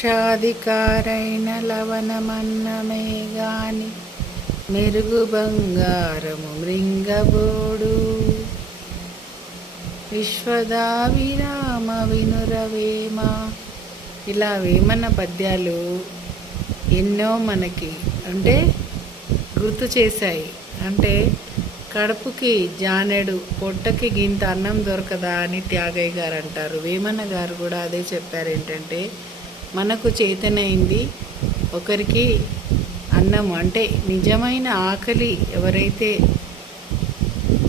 లక్షాధికారైన లవణమన్నమే గాని మెరుగు బంగారము మృంగబోడు. విశ్వదావిరామ వినురవేమ ఇలా వేమన పద్యాలు ఎన్నో మనకి అంటే గుర్తు చేశాయి. అంటే కడుపుకి జానెడు పొట్టకి గింత అన్నం దొరకదా అని త్యాగయ్య గారు అంటారు వేమన్న గారు కూడా అదే చెప్పారు ఏంటంటే మనకు చేతనైంది ఒకరికి అన్నం అంటే నిజమైన ఆకలి ఎవరైతే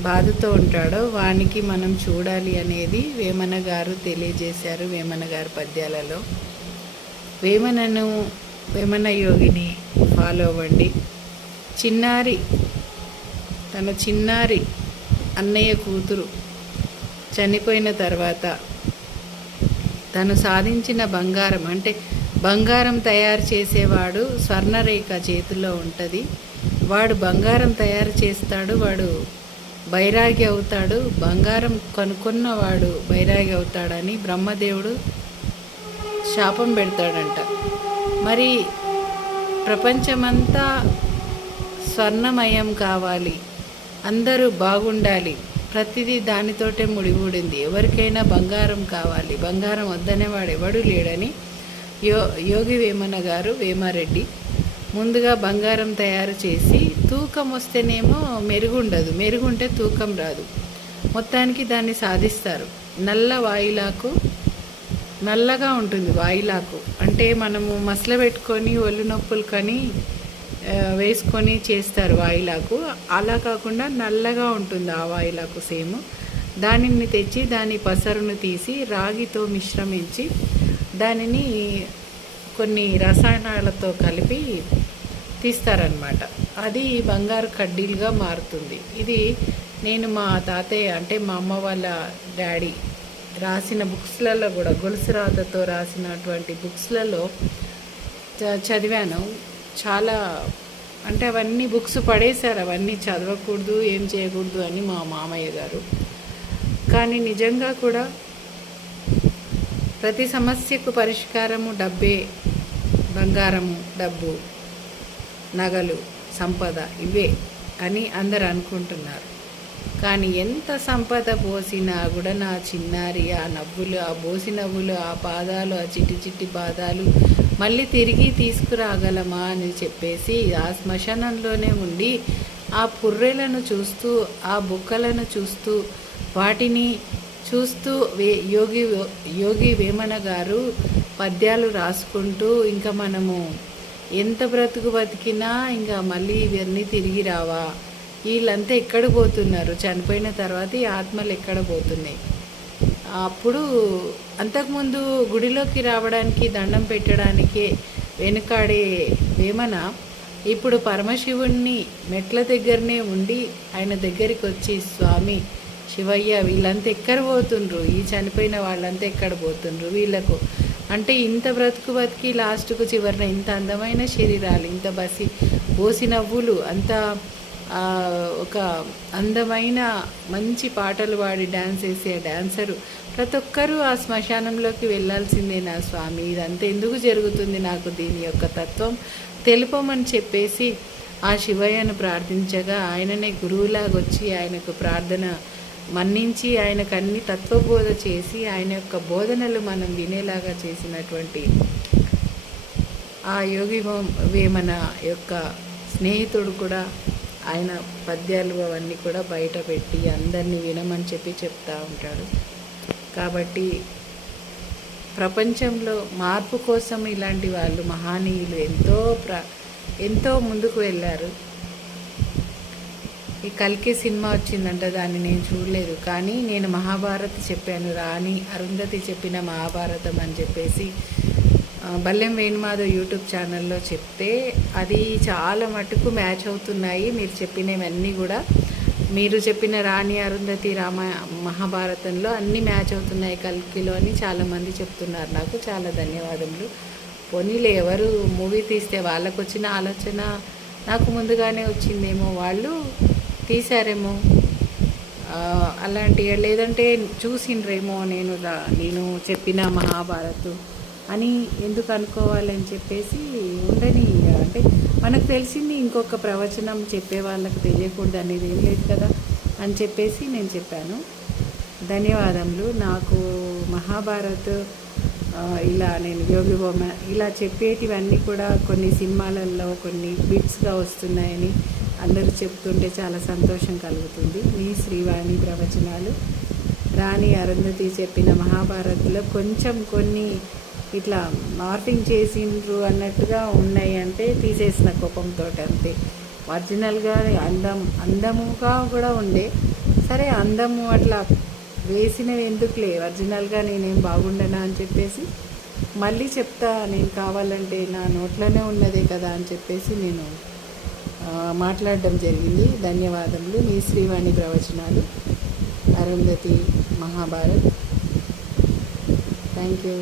బాధతో ఉంటాడో వానికి మనం చూడాలి అనేది వేమన గారు తెలియజేశారు వేమన గారు పద్యాలలో. వేమనను వేమన యోగిని ఫాలో అవ్వండి. చిన్నారి తన చిన్నారి అన్నయ్య కూతురు చనిపోయిన తర్వాత తను సాధించిన బంగారం అంటే బంగారం తయారు చేసేవాడు స్వర్ణరేఖ చేతిలో ఉంటుంది. వాడు బంగారం తయారు చేస్తాడు వాడు బైరాగి అవుతాడు. బంగారం కనుక్కున్నవాడు బైరాగి అవుతాడని బ్రహ్మదేవుడు శాపం పెడతాడంట. మరి ప్రపంచమంతా స్వర్ణమయం కావాలి అందరూ బాగుండాలి ప్రతిదీ దానితోటే ముడిపడింది. ఎవరికైనా బంగారం కావాలి. బంగారం వద్దనేవాడు ఎవడు లేడని యో యోగి వేమన గారు వేమారెడ్డి ముందుగా బంగారం తయారు చేసి తూకం వస్తేనేమో మెరుగుండదు. మెరుగుంటే తూకం రాదు. మొత్తానికి దాన్ని సాధిస్తారు. నల్ల వాయిలాకు నల్లగా ఉంటుంది వాయిలాకు. అంటే మనము మసల పెట్టుకొని ఒళ్ళు నొప్పులు కానీ వేసుకొని చేస్తారు వాయిలాకు. అలా కాకుండా నల్లగా ఉంటుంది ఆ వాయిలాకు సేమ్. దానిని తెచ్చి దాని పసరును తీసి రాగితో మిశ్రమించి దానిని కొన్ని రసాయనాలతో కలిపి తీస్తారనమాట అది బంగారు కడ్డీలుగా మారుతుంది. ఇది నేను మా తాతయ్య అంటే మా అమ్మ వాళ్ళ డాడీ రాసిన బుక్స్లలో కూడా గొలుసు రాతతో రాసినటువంటి బుక్స్లలో చ- చదివాను. చాలా అంటే అవన్నీ బుక్స్ పడేశారు అవన్నీ చదవకూడదు ఏం చేయకూడదు అని మా మామయ్య గారు. కానీ నిజంగా కూడా ప్రతి సమస్యకు పరిష్కారము డబ్బే బంగారము డబ్బు నగలు సంపద ఇవే అని అందరు అనుకుంటున్నారు. కానీ ఎంత సంపద పోసినా కూడా నా చిన్నారి ఆ నవ్వులు ఆ బోసి నవ్వులు ఆ పాదాలు ఆ చిట్టి చిట్టి పాదాలు మళ్ళీ తిరిగి తీసుకురాగలమా అని చెప్పేసి ఆ శ్మశానంలోనే ఉండి ఆ పుర్రెలను చూస్తూ ఆ బుక్కలను చూస్తూ వాటిని చూస్తూ వే యోగి యోగి వేమన గారు పద్యాలు రాసుకుంటూ ఇంకా మనము ఎంత బ్రతుకు బతికినా ఇంకా మళ్ళీ ఇవన్నీ తిరిగి రావా. వీళ్ళంతా ఎక్కడ పోతున్నారు? చనిపోయిన తర్వాత ఈ ఆత్మలు ఎక్కడ పోతున్నాయి? అప్పుడు అంతకుముందు గుడిలోకి రావడానికి దండం పెట్టడానికే వెనుకాడే వేమన ఇప్పుడు పరమశివుణ్ణి మెట్ల దగ్గరనే ఉండి ఆయన దగ్గరికి వచ్చి స్వామి శివయ్య వీళ్ళంతా ఎక్కడ పోతుండ్రు? ఈ చనిపోయిన వాళ్ళంతా ఎక్కడ పోతుండ్రు వీళ్ళకు? అంటే ఇంత బ్రతుకు బతికి లాస్ట్కు చివరిన ఇంత అందమైన శరీరాలు ఇంత బసి బోసి నవ్వులు అంత ఒక అందమైన మంచి పాటలు పాడి డ్యాన్స్ వేసే డ్యాన్సరు ప్రతి ఒక్కరూ ఆ శ్మశానంలోకి వెళ్ళాల్సిందే నా స్వామి. ఇదంతా ఎందుకు జరుగుతుంది నాకు దీని యొక్క తత్వం తెలుపమని చెప్పేసి ఆ శివయ్యను ప్రార్థించగా ఆయననే గురువులాగొచ్చి ఆయనకు ప్రార్థన మన్నించి ఆయనకు అన్ని తత్వబోధ చేసి ఆయన యొక్క బోధనలు మనం వినేలాగా చేసినటువంటి ఆ యోగి వేమన యొక్క స్నేహితుడు కూడా ఆయన పద్యాలు అవన్నీ కూడా బయట పెట్టి అందరినీ వినమని చెప్పి చెప్తా ఉంటాడు. కాబట్టి ప్రపంచంలో మార్పు కోసం ఇలాంటి వాళ్ళు మహానీయులు ఎంతో ప్ర ఎంతో ముందుకు వెళ్ళారు. ఈ కల్కి సినిమా వచ్చిందంట దాన్ని నేను చూడలేదు. కానీ నేను మహాభారత్ చెప్పాను రాణి అరుంధతి చెప్పిన మహాభారతం అని చెప్పేసి బల్లెం వేణుమాధవ్ యూట్యూబ్ ఛానల్లో చెప్తే అది చాలా మటుకు మ్యాచ్ అవుతున్నాయి. మీరు చెప్పినవన్నీ కూడా మీరు చెప్పిన రాణి అరుంధతి రామ మహాభారతంలో అన్నీ మ్యాచ్ అవుతున్నాయి కల్కిలో అని చాలామంది చెప్తున్నారు. నాకు చాలా ధన్యవాదములు. పోనీలే ఎవరు మూవీ తీస్తే వాళ్ళకు వచ్చిన ఆలోచన నాకు ముందుగానే వచ్చిందేమో. వాళ్ళు తీశారేమో. అలాంటి లేదంటే చూసిండ్రేమో. నేను నేను చెప్పిన మహాభారత్. అని ఎందుకు అనుకోవాలని చెప్పేసి ఉండని ఇక. అంటే మనకు తెలిసింది ఇంకొక ప్రవచనం చెప్పే వాళ్ళకి తెలియకూడదు అనేది ఏం లేదు కదా అని చెప్పేసి నేను చెప్పాను. ధన్యవాదములు. నాకు మహాభారత్ ఇలా నేను యోగి బొమ్మ ఇలా చెప్పేటివన్నీ కూడా కొన్ని సినిమాలలో కొన్ని బిట్స్గా వస్తున్నాయని అందరూ చెప్తుంటే చాలా సంతోషం కలుగుతుంది. మీ శ్రీవాణి ప్రవచనాలు. రాణి అరుంధతి చెప్పిన మహాభారత్లో కొంచెం కొన్ని ఇట్లా మార్పింగ్ చేసిండ్రు అన్నట్టుగా ఉన్నాయి అంటే తీసేసిన కోపంతో అంతే. ఒరిజినల్గా అందం అందముగా కూడా ఉండే. సరే అందము అట్లా వేసినవి ఎందుకులే? ఒరిజినల్గా నేనేం బాగుండనా అని చెప్పేసి మళ్ళీ చెప్తా నేను కావాలంటే నా నోట్లోనే ఉన్నదే కదా అని చెప్పేసి నేను మాట్లాడడం జరిగింది. ధన్యవాదములు. మీ శ్రీవాణి ప్రవచనాలు. అరుంధతి మహాభారత్. Thank you.